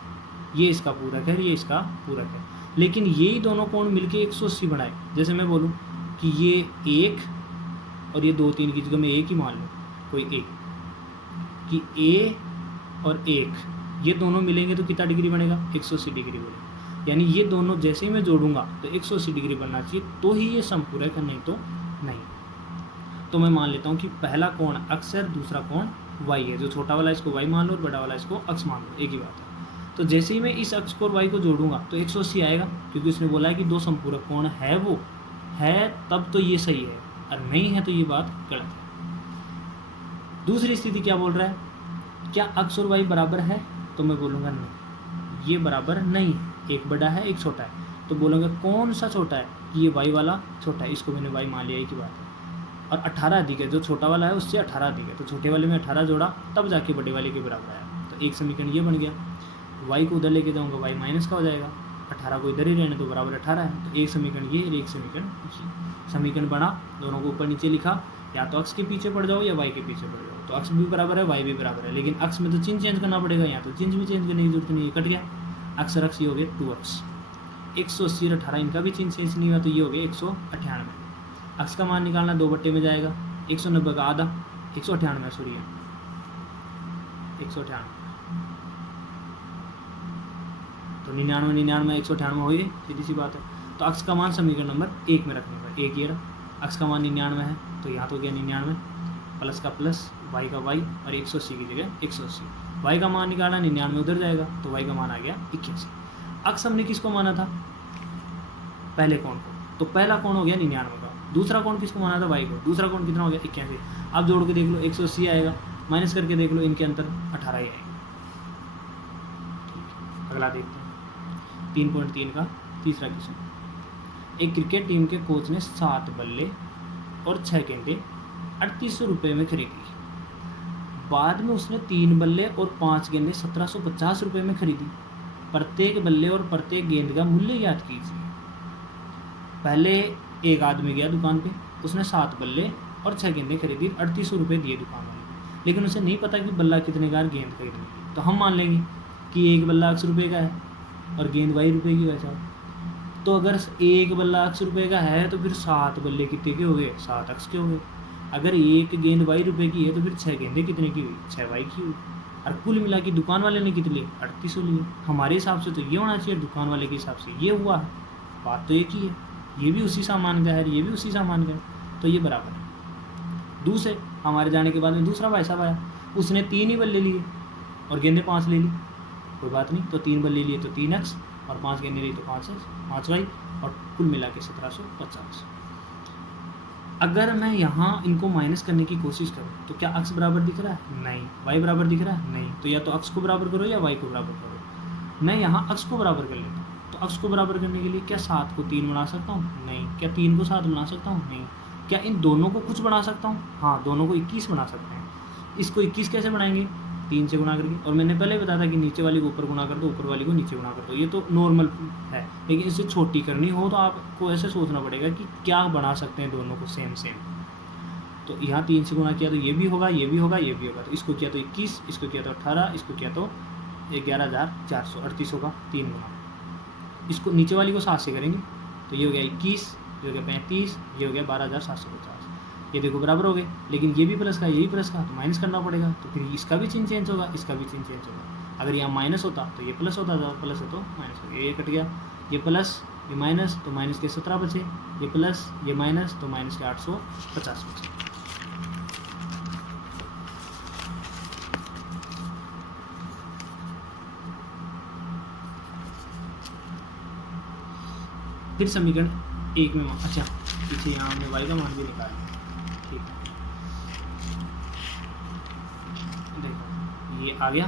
ये इसका पूरक है, ये इसका पूरक है। लेकिन यही दोनों कोण मिलके 180 बनाए। जैसे मैं बोलूँ कि ये 1 और ये 2, 3 की जगह मैं 1 ही मान लूँ, कोई 1, कि A और 1 ये दोनों मिलेंगे तो कितना डिग्री बनेगा? 180 डिग्री बनेगा। यानी ये दोनों जैसे ही मैं जोड़ूंगा तो 180 डिग्री बनना चाहिए, तो ही ये समपूरक है, नहीं तो नहीं। तो मैं मान लेता हूँ कि पहला कोण अक्स है, दूसरा कोण वाई है। जो छोटा वाला इसको वाई मान लो और बड़ा वाला इसको अक्स मान लो, एक ही बात है। तो जैसे ही मैं इस अक्स को और वाई को जोड़ूंगा तो 180 आएगा, क्योंकि उसने बोला है कि 2 संपूरक कोण है, वो है तब तो ये सही है। और नहीं है तो ये बात गलत है। दूसरी स्थिति क्या बोल रहा है, क्या x और y बराबर है, तो मैं बोलूँगा नहीं, ये बराबर नहीं है, एक बड़ा है एक छोटा है। तो बोलूँगा कौन सा छोटा है, ये y वाला छोटा है, इसको मैंने y मान लिया, एक ही बात है। और 18 अधिक है, जो छोटा वाला है उससे 18 अधिक है, तो छोटे वाले में 18 जोड़ा तब जाके बड़े वाले के बराबर आया। तो एक समीकरण ये बन गया। y को उधर लेके जाऊँगा, y माइनस का हो जाएगा, 18 को इधर ही रहने तो बराबर 18 है। तो एक समीकरण ये और एक समीकरण ये। समीकरण बना, दोनों को ऊपर नीचे लिखा, या तो x के पीछे पड़ जाओ या y के पीछे पड़ जाओ। तो x भी बराबर है, y भी बराबर है, लेकिन x में तो चिन्ह चेंज करना पड़ेगा, यहाँ तो चिन्ह भी चेंज करने की जरूरत नहीं है, कट गया। x और x ये हो गया 2x, 180 और 18 इनका भी चिन्ह चेंज नहीं हुआ, तो ये हो गया 198। x का मान निकालना, 2 बट्टे में जाएगा, 190 का आधा, 198 सॉरी 198, तो 99 99 198 हो गई, सीधी सी बात है। तो x का मान समीकरण नंबर 1 में रखने पर, एक ये रहा, x का मान 99 है, तो यहाँ तो गया 99, प्लस का प्लस, y का y, और 180 की जगह 180। y का मान निकाला, 99 उधर जाएगा, तो y का मान आ गया 81। x हमने किसको माना था, पहले कोण को, तो पहला कोण हो गया 99 का, दूसरा कोण किसको माना था, y को, दूसरा कोण कितना हो गया 81। अब जोड़ के देख लो, 180 आएगा, माइनस करके देख लो, इनके अंतर 18 ही आएगा। अगला देखते हैं 3.3 का तीसरा क्वेश्चन। एक क्रिकेट टीम के कोच ने 7 बल्ले और 6 गेंदें 3800 रुपये में खरीदी। बाद में उसने 3 बल्ले और 5 गेंदें 1750 रुपये में खरीदी। प्रत्येक बल्ले और प्रत्येक गेंद का मूल्य ज्ञात कीजिए। पहले एक आदमी गया दुकान पे, उसने 7 बल्ले और 6 गेंदें खरीदी, 3800 रुपये दिए दुकान वाले को, लेकिन उसे नहीं पता कि बल्ला कितने का, गेंद खरीदने की। तो हम मान लेंगे कि एक बल्ला 100 रुपये का है और गेंद 22 रुपये की, वैसा। तो अगर एक बल्ला 100 रुपये का है तो फिर 7 बल्ले कितने के हो गए, 7 x के हो गए। अगर एक गेंद 22 रुपये की है तो फिर 6 गेंदें कितने की हुई, 6 y की हुई। और कुल मिला के दुकान वाले ने कितने लिए, 3800 लिए। हमारे हिसाब से तो ये होना चाहिए, दुकान वाले के हिसाब से ये हुआ है। बात तो एक ही है, ये भी उसी सामान का है, ये भी उसी सामान का है, तो ये बराबर है। दूसरे हमारे जाने के बाद में दूसरा भाई साहब आया, उसने 3 ही बल्ले लिए और गेंदें 5 ले ली, कोई बात नहीं। तो 3 बल्ले लिए तो 3x और 5 गेंदें ली तो 5y, और कुल मिला के 1750। अगर मैं यहाँ इनको माइनस करने की कोशिश करूँ तो क्या x बराबर दिख रहा है, नहीं। y बराबर दिख रहा है, नहीं। तो या तो x को बराबर करो या y को बराबर करो। मैं यहाँ x को बराबर कर लेता हूँ। तो x को बराबर करने के लिए क्या 7 को 3 बना सकता हूँ, नहीं। क्या 3 को 7 बना सकता हूँ, नहीं। क्या इन दोनों को कुछ बना सकता हूँ, हाँ, दोनों को 21 बना सकते हैं। इसको 21 कैसे बनाएंगे, 3 से गुणा करके। और मैंने पहले बताया था कि नीचे वाली को ऊपर गुणा कर दो, ऊपर वाली को नीचे गुणा कर दो, ये तो नॉर्मल है। लेकिन इससे छोटी करनी हो तो आपको ऐसे सोचना पड़ेगा कि क्या बना सकते हैं दोनों को सेम। तो यहाँ 3 से गुणा किया तो ये भी होगा, ये भी होगा, ये भी होगा। तो इसको किया तो 21, इसको किया तो 18, इसको किया तो 11,400, 3800 का 3 गुना। इसको नीचे वाली को 7 से करेंगे तो ये हो गया 21, ये हो गया 35, ये हो गया 12,750। ये देखो बराबर हो गए, लेकिन ये भी प्लस का, ये भी प्लस का, तो माइनस करना पड़ेगा। तो फिर इसका भी चिन्ह चेंज होगा, इसका भी चिन्ह चेंज होगा। अगर यहाँ माइनस होता तो ये प्लस होता था, प्लस है तो माइनस हो गया, ये कट गया। ये प्लस, ये माइनस, तो माइनस के 17 बचे, ये प्लस, ये माइनस, तो माइनस के 850 बचे। फिर समीकरण 1 में, अच्छा पीछे यहाँ हमने y का मान भी निकाला, ठीक है। देखो ये आ गया।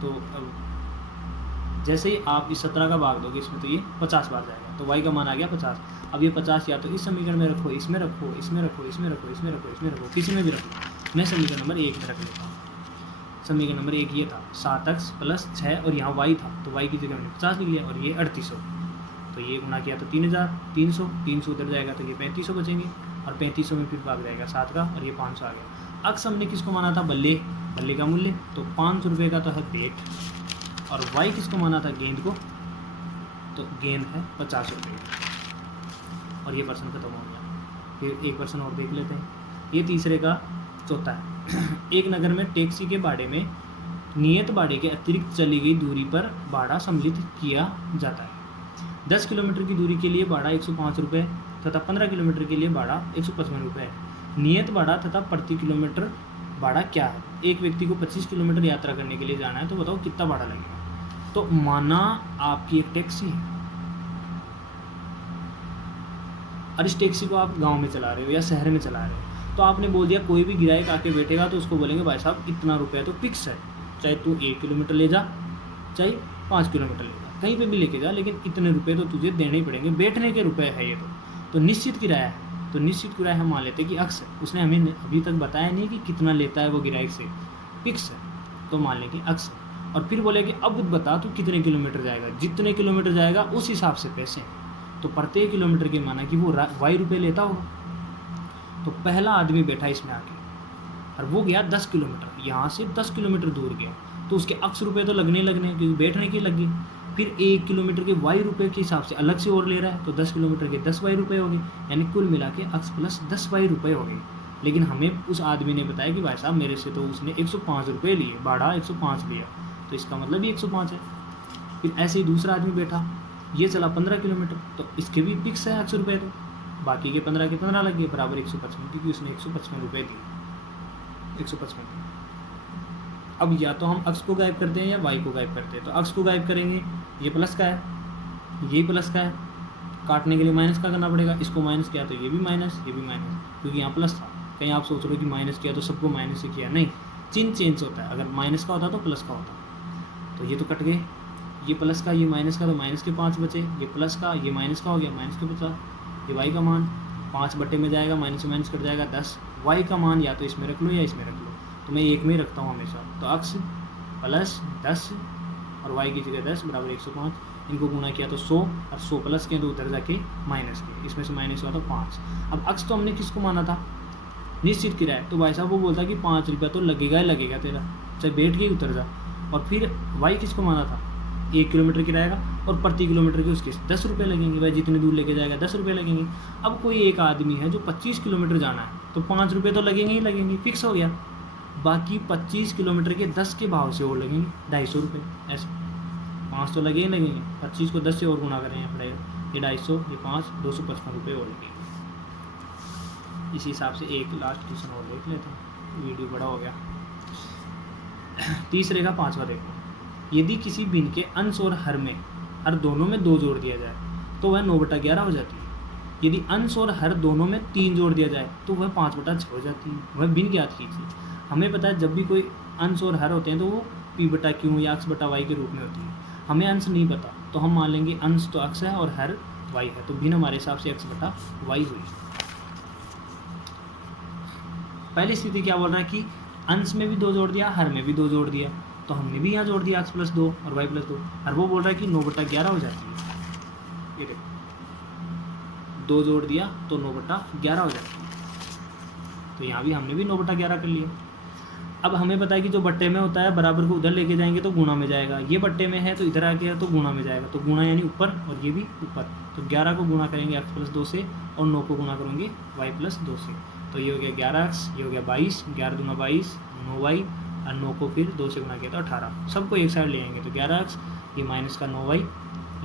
तो अब जैसे ही आप इस 17 का भाग दोगे इसमें, तो ये 50 बार जाएगा, तो y का मान आ गया 50। अब ये 50 या तो इस समीकरण में रखो, इसमें रखो, इसमें रखो, इसमें रखो, इसमें रखो, इसमें रखो, किसी में भी रखो। मैं समीकरण नंबर 1 में रख लेता हूँ। समीकरण नंबर 1 ये था 7x + 6, और यहाँ y था, तो y की जगह मैंने 50 लिख लिया, और ये 3800। तो ये गुना किया तो 3,300, 300 उधर जाएगा तो ये 3500 बचेंगे, और 3500 में फिर भाग जाएगा 7 का, और ये 500 आ गया। x हमने किसको माना था, बल्ले का मूल्य, तो 500 रुपये का तो है बेट। और y किसको माना था, गेंद को, तो गेंद है 50 रुपये। और ये पर्सन खत्म हो गया। फिर एक पर्सन और देख लेते हैं, ये तीसरे का चौथा है। एक नगर में टैक्सी के भाड़े में नियत भाड़े के अतिरिक्त चली गई दूरी पर भाड़ा सम्मिलित किया जाता है। 10 किलोमीटर की दूरी के लिए भाड़ा 105 रुपये तथा 15 किलोमीटर के लिए भाड़ा 155 रुपये है। नियत भाड़ा तथा प्रति किलोमीटर भाड़ा क्या है। एक व्यक्ति को 25 किलोमीटर यात्रा करने के लिए जाना है, तो बताओ कितना भाड़ा लगेगा। तो माना आपकी एक टैक्सी है, और इस टैक्सी को आप गांव में चला रहे हो या शहर में चला रहे हो, तो आपने बोल दिया कोई भी ग्राहक आके बैठेगा तो उसको बोलेंगे भाई साहब इतना रुपया तो फिक्स है, चाहे तू 1 किलोमीटर ले जा चाहे 5 किलोमीटर ले जा, कहीं पे भी लेके जा, लेकिन इतने रुपये तो तुझे देने ही पड़ेंगे, बैठने के रुपये है ये तो निश्चित किराया है। तो निश्चित किराया हम मान लेते हैं कि अक्स है, उसने हमें अभी तक बताया नहीं कि कितना लेता है वो ग्राहक से, फिक्स है तो मान लेंगे अक्स है। और फिर बोले कि अब बता तू कितने किलोमीटर जाएगा, जितने किलोमीटर जाएगा उस हिसाब से पैसे हैं। तो प्रत्येक किलोमीटर के माना कि वो वाई रुपये लेता होगा। तो पहला आदमी बैठा इसमें आके और वो गया 10 किलोमीटर, यहाँ से 10 किलोमीटर दूर गया, तो उसके अक्स रुपये तो लगने क्योंकि बैठने की लगी। फिर 1 किलोमीटर के वाई रुपये के हिसाब से अलग से और ले रहा है, तो 10 किलोमीटर के 10 वाई रुपये हो गए, यानी कुल मिला के अक्स प्लस 10 वाई रुपये हो गए। लेकिन हमें उस आदमी ने बताया कि भाई साहब मेरे से तो उसने 105 रुपये लिए, भाड़ा 105 लिया, तो इसका मतलब ही 105 है। फिर ऐसे ही दूसरा आदमी बैठा, ये चला 15 किलोमीटर, तो इसके भी फिक्स है 100 रुपये, तो बाकी के 15 के 15 लग गए, बराबर 155, क्योंकि उसने 155 रुपये दिए, 155। अब या तो हम अक्स को गायब करते हैं या वाई को गायब करते हैं। तो अक्स को गायब करेंगे, ये प्लस का है, ये प्लस का है, काटने के लिए माइनस का करना पड़ेगा, इसको माइनस किया तो ये भी माइनस, ये भी माइनस, क्योंकि यहाँ प्लस था। कहीं आप सोच रहे हो कि माइनस किया तो सबको माइनस से किया, नहीं, चिन्ह चेंज होता है, अगर माइनस का होता तो प्लस का होता। तो ये तो कट गए, ये प्लस का ये माइनस का, तो माइनस के 5 बचे, ये प्लस का ये माइनस का हो गया, माइनस के 50, ये वाई का मान 5 बटे में जाएगा, माइनस से माइनस कट जाएगा 10, वाई का मान या तो इसमें रख लो या इसमें रख लो, तो मैं एक में ही रखता हूँ हमेशा। तो अक्स प्लस 10 और वाई की जगह 10 बराबर 105, इनको गुना किया तो 100 और 100 प्लस के तो उधर जाके माइनस के, इसमें से माइनस हुआ तो 5। अब अक्स तो हमने किसको माना था, निश्चित किराया, तो भाई साहब वो बोलता कि 5 रुपया तो लगेगा ही लगेगा तेरा, चाहे बैठ के ही उतर जा। और फिर वाई किसको माना था, 1 किलोमीटर किराया का, और प्रति किलोमीटर के उसके 10 रुपये लगेंगे, भाई जितनी दूर लेके जाएगा 10 रुपये लगेंगे। अब कोई एक आदमी है जो 25 किलोमीटर जाना है, तो 5 रुपये तो लगेंगे ही लगेंगे, फिक्स हो गया। बाकी 25 किलोमीटर के 10 के भाव से और लगेंगे 250 रुपये, ऐसे 5 तो लगे ही लगेंगे, 25 को 10 से और गुना करें पड़ेगा, ये 250, ये 5, 255 रुपये और लगेंगे। इसी हिसाब से एक लास्ट क्वेश्चन और देख लेते हैं, वीडियो बड़ा हो गया। तीसरे का 5वां देखो, यदि किसी भिन्न के अंश और हर दोनों में 2 जोड़ दिया जाए तो वह 9/11 हो जाती है। यदि अंश और हर दोनों में 3 जोड़ दिया जाए तो वह 5/6 हो जाती है। वह भिन्न ज्ञात कीजिए। हमें पता है जब भी कोई अंश और हर होते हैं तो वो p/q या x/y के रूप में होती है। हमें अंश नहीं पता तो हम मान लेंगे अंश तो x है और हर y है, तो भिन्न हमारे हिसाब से x/y हुई। पहली स्थिति क्या बोल रहा है कि अंश में भी 2 जोड़ दिया, हर में भी 2 जोड़ दिया, तो हमने भी यहाँ जोड़ दिया x + 2 और y + 2, और वो बोल रहा है कि 9/11 हो जाती है। ये देखो 2 जोड़ दिया तो 9/11 हो जाती है, तो यहाँ भी हमने भी 9/11 कर लिया। अब हमें पता है कि जो बट्टे में होता है बराबर को उधर लेके जाएंगे तो गुणा में जाएगा, ये बट्टे में है तो इधर आ गया तो गुणा में जाएगा, तो गुणा यानी ऊपर और ये भी ऊपर, तो 11 को गुणा करेंगे x + 2 से और 9 को गुणा करेंगे y + 2 से, तो ये हो गया 11x, ये हो गया 22, 11 दूना 22, 9y, और 9 को फिर 2 से गुणा किया तो 18, सबको एक साइड ले आएंगे तो 11x, ये माइनस का 9y,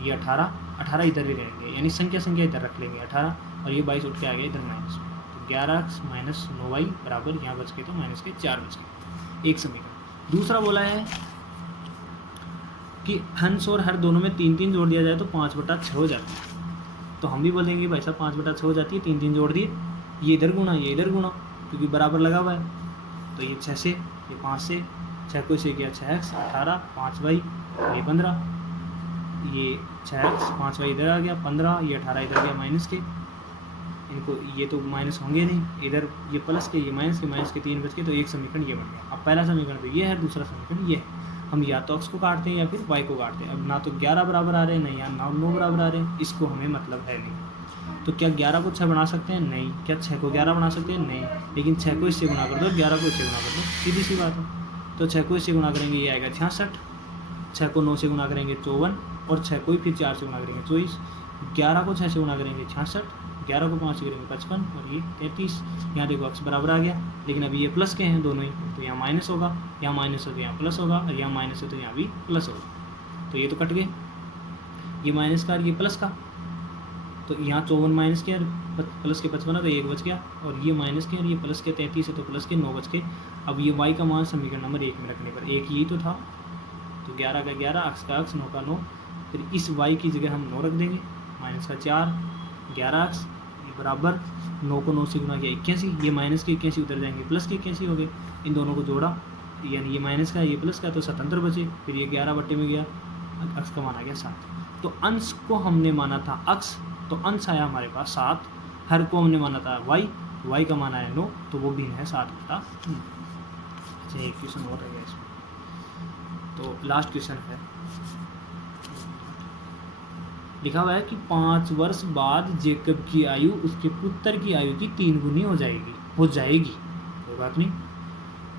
ये 18 इधर ही रहेंगे, यानी संख्या इधर रख लेंगे 18, और ये 22 उठ के आ गया इधर माइनस में, तो 11x - 9y बराबर यहाँ बच के तो माइनस के 4 बच गए, एक समीकरण। दूसरा बोला है कि अंश और हर दोनों में 3 जोड़ दिया जाए तो 5/6 हो जाती है, तो हम भी बोलेंगे भाई साहब 5/6 हो जाती है, 3 जोड़ दिए, ये इधर गुणा क्योंकि बराबर लगा हुआ है, तो ये 6 से, ये 5 से, 6 को से किया 6x, 18, 5y, ये 15, ये 6x, 5y इधर आ गया 15, ये 18 इधर गया माइनस के, इनको ये तो माइनस होंगे नहीं, इधर ये प्लस के, ये माइनस के 3 बच के, तो एक समीकरण ये बन गया। अब पहला समीकरण तो ये है, दूसरा समीकरण ये है। हम या तो x को काटते हैं या फिर y को काटते हैं। अब ना तो 11 बराबर आ रहे हैं, नहीं या 9 बराबर आ रहे हैं, इसको हमें मतलब है नहीं। तो क्या 11 को 6 बना सकते हैं? नहीं। क्या 6 को 11 बना सकते हैं? नहीं। लेकिन 6 को इससे गुणा कर दो, 11 को इससे गुणा कर दो, सीधी सी बात है। तो 6 को इससे गुणा करेंगे ये आएगा 66, 6 को 9 से गुणा करेंगे 54, और 6 को फिर 4 से गुणा करेंगे 24, 11 को 6 से गुणा करेंगे 66, 11 को 5 से करेंगे 55, और ये 33। यहाँ देखो x बराबर आ गया, लेकिन अभी ये प्लस के हैं दोनों ही, तो यहाँ माइनस होगा, यहाँ माइनस हो तो यहाँ प्लस होगा, और यहाँ माइनस है तो यहाँ भी प्लस होगा, तो ये तो कट गए, ये माइनस का और ये प्लस का, तो यहाँ 54 माइनस के और प्लस के 55 है तो 1 बच गया, और ये माइनस के और ये प्लस के 33 है तो प्लस के 9 बच के। अब ये y का मान समीकरण नंबर 1 में रखने पर, एक यही तो था, तो 11 का 11, x का x, 9 का 9, फिर इस y की जगह हम 9 रख देंगे, माइनस का 4, 11x, बराबर 9 को 9 से गुना किया 81, ये माइनस के 81 उधर जाएंगे प्लस के 81 हो गए, इन दोनों को जोड़ा यानी ये माइनस का ये प्लस का तो 77 बचे, फिर ये 11 बट्टे में गया, अक्स का मान आ गया 7। तो अंश को हमने माना था अक्स, तो अंश आया हमारे पास 7, हर को हमने माना था वाई का मान आया 9, तो वो भिन्न है 7/9। अच्छा एक क्वेश्चन और है गया इसमें, तो लास्ट क्वेश्चन है, लिखा हुआ है कि 5 वर्ष बाद जेकब की आयु उसके पुत्र की आयु की 3 गुनी हो जाएगी कोई बात नहीं।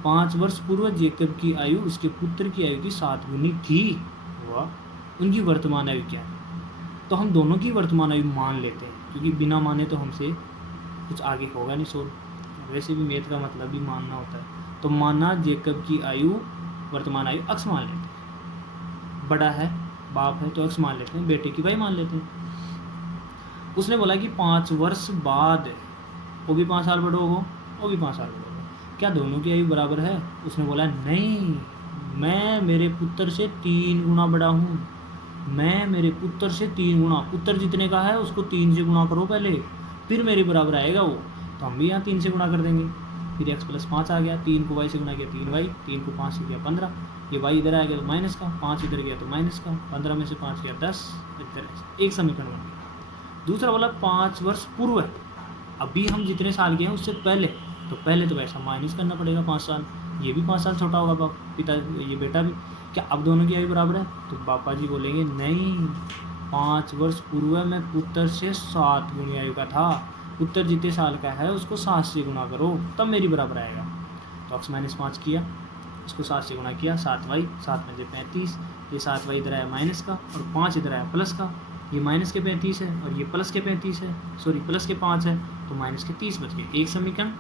5 वर्ष पूर्व जेकब की आयु उसके पुत्र की आयु की 7 गुनी थी, वाह। उनकी वर्तमान आयु क्या है? तो हम दोनों की वर्तमान आयु मान लेते हैं, क्योंकि बिना माने तो हमसे कुछ आगे होगा नहीं सोल्व, वैसे भी मैथ का मतलब भी मानना होता है। तो माना जेकब की आयु वर्तमान आयु अक्स मान लेते हैं, बड़ा है बाप है तो अक्स मान लेते हैं, बेटे की वाई मान लेते हैं। उसने बोला कि 5 वर्ष बाद वो भी 5 साल बड़ा होगा, वो भी 5 साल बड़ा होगा, क्या दोनों की आयु बराबर है? उसने बोला नहीं, मैं मेरे पुत्र से 3 गुना बड़ा हूँ, मैं मेरे पुत्र से 3 गुना, पुत्र जितने का है उसको 3 से गुना करो पहले, फिर मेरे बराबर आएगा वो। तो हम भी यहाँ 3 से गुना कर देंगे, फिर x + 5 आ गया, 3 को y से गुना किया 3y, 3 को 5 से किया 15, ये y इधर आ गया तो माइनस का, 5 इधर गया तो माइनस का, 15 में से 5 गया 10, इधर एक समीकरण बन गया। दूसरा बोला 5 वर्ष पूर्व, अभी हम जितने साल के हैं उससे पहले, तो पहले तो वैसा माइनस करना पड़ेगा 5 साल, ये भी 5 साल छोटा होगा पिता, ये बेटा भी, क्या अब दोनों की आयु बराबर है? तो पापा जी बोलेंगे नहीं, 5 वर्ष पूर्व में पुत्र से 7 गुनी आयु का था, पुत्र जितने साल का है उसको 7 से गुना करो तब मेरी बराबर आएगा। तो x - 5 किया, इसको 7 से गुना किया, 7y, 7 में 35, ये 7y इधर आया माइनस का और 5 इधर आया प्लस का, ये माइनस के 35 है और ये प्लस के 35 है, सॉरी प्लस के 5 है, तो माइनस के 30 बच गए। एक समीकरण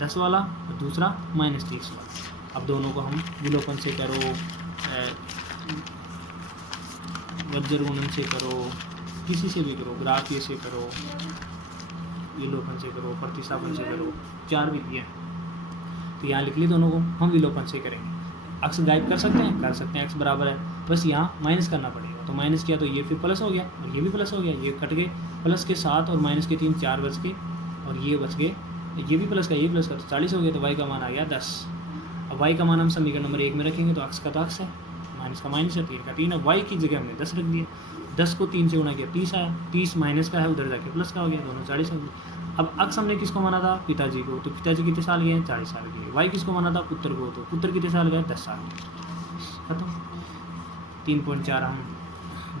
10 वाला और दूसरा -30 वाला। अब दोनों को हम विलोपन से करो, वज्र गुणन से करो, किसी से भी करो, ग्राफीय से करो, विलोपन से करो, प्रतिस्थापन से करो, 4 विधि है। तो यहाँ लिख ली दोनों को, हम विलोपन से करेंगे। अक्स गायब कर सकते हैं, x बराबर है, बस यहाँ माइनस करना पड़ेगा। तो माइनस किया तो ये फिर प्लस हो गया और ये भी प्लस हो गया, ये कट गए, प्लस के 7 और माइनस के 3 4 बच गए और ये बच गए, ये भी प्लस का ये प्लस का, तो 40 हो गया। तो y का मान आ गया 10। अब y का मान हम समीकरण नंबर 1 में रखेंगे, तो x का तो x है, माइनस का माइनस है, 3 का 3 है, y की जगह हमने 10 रख दिया, 10 को 3 से गुणा किया 30 आया, 30 माइनस का है उधर जाके प्लस का हो गया, दोनों 40 हो गए। अब अक्स हमने किसको माना था? पिताजी को, तो पिताजी कितने साल के हैं? 40 साल के। वाई किसको माना था? पुत्र को, तो पुत्र कितने साल का है? 10 साल के। खत्म। 3.4 हम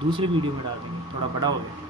दूसरे वीडियो में डाल देंगे, थोड़ा बड़ा हो गया।